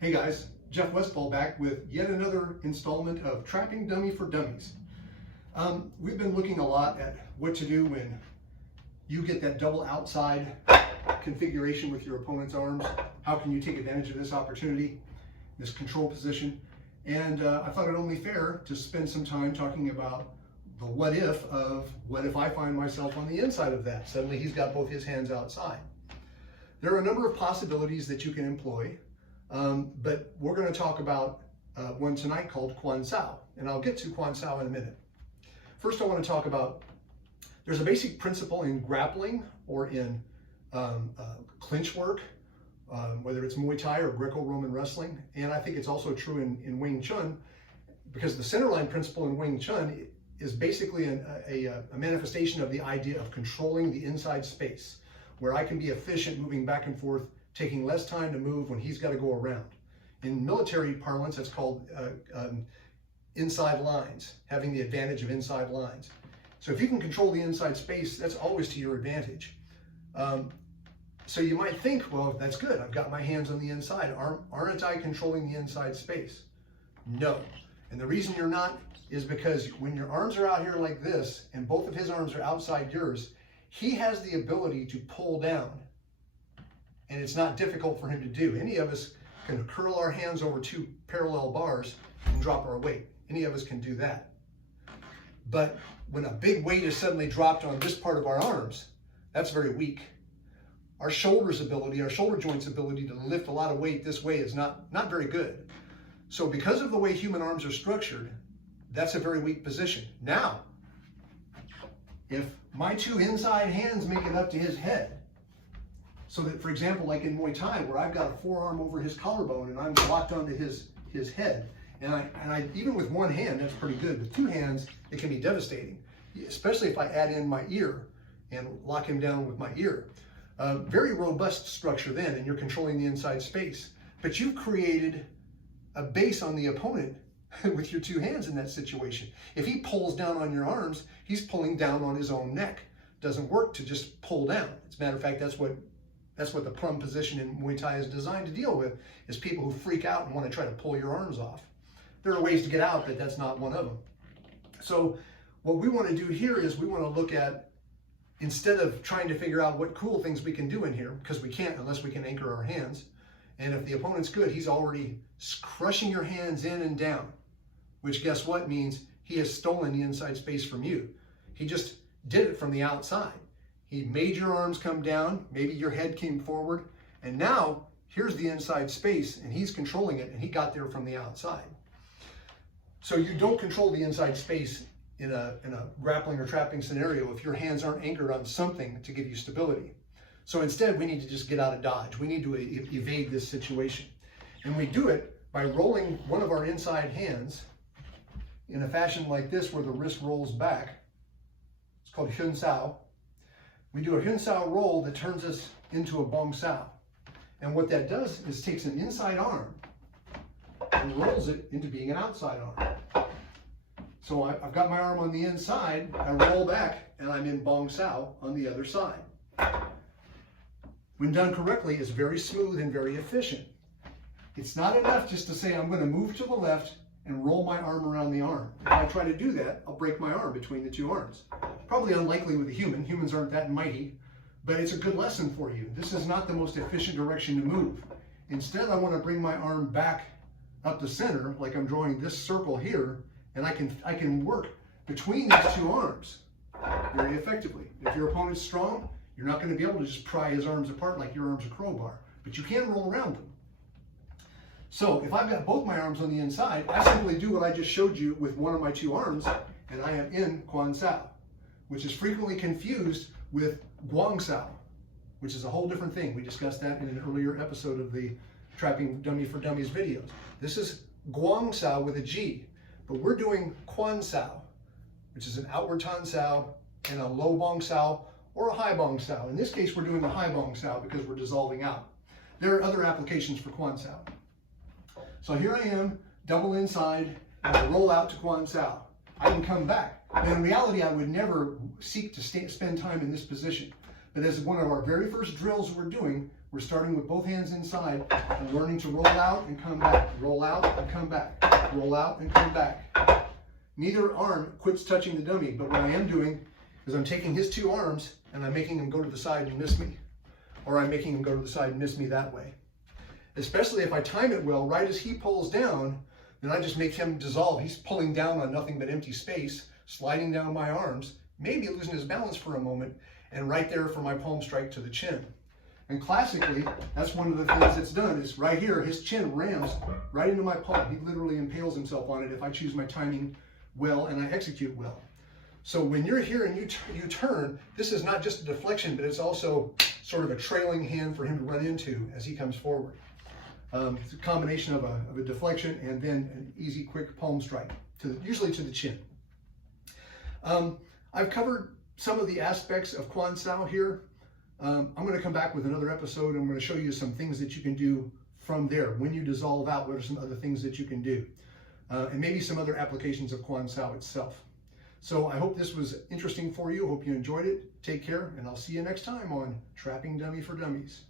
Hey guys, Jeff Westfall back with yet another installment of Trapping Dummy for Dummies. We've been looking a lot at what to do when you get that double outside configuration with your opponent's arms. How can you take advantage of this opportunity, this control position? And I thought it only fair to spend some time talking about the what if of what if I find myself on the inside of that. Suddenly he's got both his hands outside. There are a number of possibilities that you can employ. But we're going to talk about one tonight called Quan Sao, and I'll get to Quan Sao in a minute. First, I want to talk about, there's a basic principle in grappling or in clinch work, whether it's Muay Thai or Greco-Roman wrestling, and I think it's also true in Wing Chun, because the centerline principle in Wing Chun is basically a manifestation of the idea of controlling the inside space, where I can be efficient moving back and forth, taking less time to move when he's got to go around. In military parlance, that's called inside lines, having the advantage of inside lines. So if you can control the inside space, that's always to your advantage. So you might think, well, that's good. I've got my hands on the inside. Aren't I controlling the inside space? No. And the reason you're not is because when your arms are out here like this, and both of his arms are outside yours, he has the ability to pull down. And it's not difficult for him to do. Any of us can curl our hands over two parallel bars and drop our weight. Any of us can do that. But when a big weight is suddenly dropped on this part of our arms, that's very weak. Our shoulders ability, our shoulder joints ability to lift a lot of weight this way is not very good. So because of the way human arms are structured, that's a very weak position. Now, if my two inside hands make it up to his head, so that, for example, like in Muay Thai, where I've got a forearm over his collarbone and I'm locked onto his head, and I even with one hand, that's pretty good. With two hands, it can be devastating, especially if I add in my ear and lock him down with my ear. Very robust structure then, and you're controlling the inside space. But you've created a base on the opponent with your two hands in that situation. If he pulls down on your arms, he's pulling down on his own neck. Doesn't work to just pull down. As a matter of fact, that's what the plum position in Muay Thai is designed to deal with, is people who freak out and want to try to pull your arms off. There are ways to get out, but that's not one of them. So what we want to do here is we want to look at, instead of trying to figure out what cool things we can do in here, because we can't unless we can anchor our hands, and if the opponent's good, he's already crushing your hands in and down, which guess what means he has stolen the inside space from you. He just did it from the outside. He made your arms come down, maybe your head came forward, and now here's the inside space and he's controlling it, and he got there from the outside. So you don't control the inside space in a grappling or trapping scenario if your hands aren't anchored on something to give you stability. So instead, we need to just get out of dodge. We need to evade this situation. And we do it by rolling one of our inside hands in a fashion like this, where the wrist rolls back. It's called Hyun Sao. We do a Hyun Sao roll that turns us into a Bong Sao. And what that does is takes an inside arm and rolls it into being an outside arm. So I've got my arm on the inside, I roll back, and I'm in Bong Sao on the other side. When done correctly, it's very smooth and very efficient. It's not enough just to say I'm going to move to the left and roll my arm around the arm. If I try to do that, I'll break my arm between the two arms. Probably unlikely with a human. Humans aren't that mighty, but it's a good lesson for you. This is not the most efficient direction to move. Instead, I want to bring my arm back up the center, like I'm drawing this circle here, and I can work between these two arms very effectively. If your opponent's strong, you're not going to be able to just pry his arms apart like your arm's a crowbar, but you can roll around them. So if I've got both my arms on the inside, I simply do what I just showed you with one of my two arms, and I am in Quan Sao, which is frequently confused with Guang Sao, which is a whole different thing. We discussed that in an earlier episode of the Trapping Dummy for Dummies videos. This is Guang Sao with a G, but we're doing Quan Sao, which is an outward Tan Sao and a low Bong Sao or a high Bong Sao. In this case, we're doing the high Bong Sao because we're dissolving out. There are other applications for Quan Sao. So here I am, double inside, and I roll out to Quan Sao. I can come back. And in reality, I would never seek to spend time in this position. But as one of our very first drills we're doing, we're starting with both hands inside and learning to roll out and come back, roll out and come back, roll out and come back. Neither arm quits touching the dummy, but what I am doing is I'm taking his two arms and I'm making him go to the side and miss me. Or I'm making him go to the side and miss me that way. Especially if I time it well, right as he pulls down, then I just make him dissolve. He's pulling down on nothing but empty space, sliding down my arms, maybe losing his balance for a moment, and right there for my palm strike to the chin. And classically, that's one of the things that's done is right here, his chin rams right into my palm. He literally impales himself on it if I choose my timing well and I execute well. So when you're here and you turn, this is not just a deflection, but it's also sort of a trailing hand for him to run into as he comes forward. It's a combination of a deflection and then an easy, quick palm strike, usually to the chin. I've covered some of the aspects of Quan Sao here. I'm going to come back with another episode and I'm going to show you some things that you can do from there. When you dissolve out, what are some other things that you can do? And maybe some other applications of Quan Sao itself. So I hope this was interesting for you. I hope you enjoyed it. Take care, and I'll see you next time on Trapping Dummy for Dummies.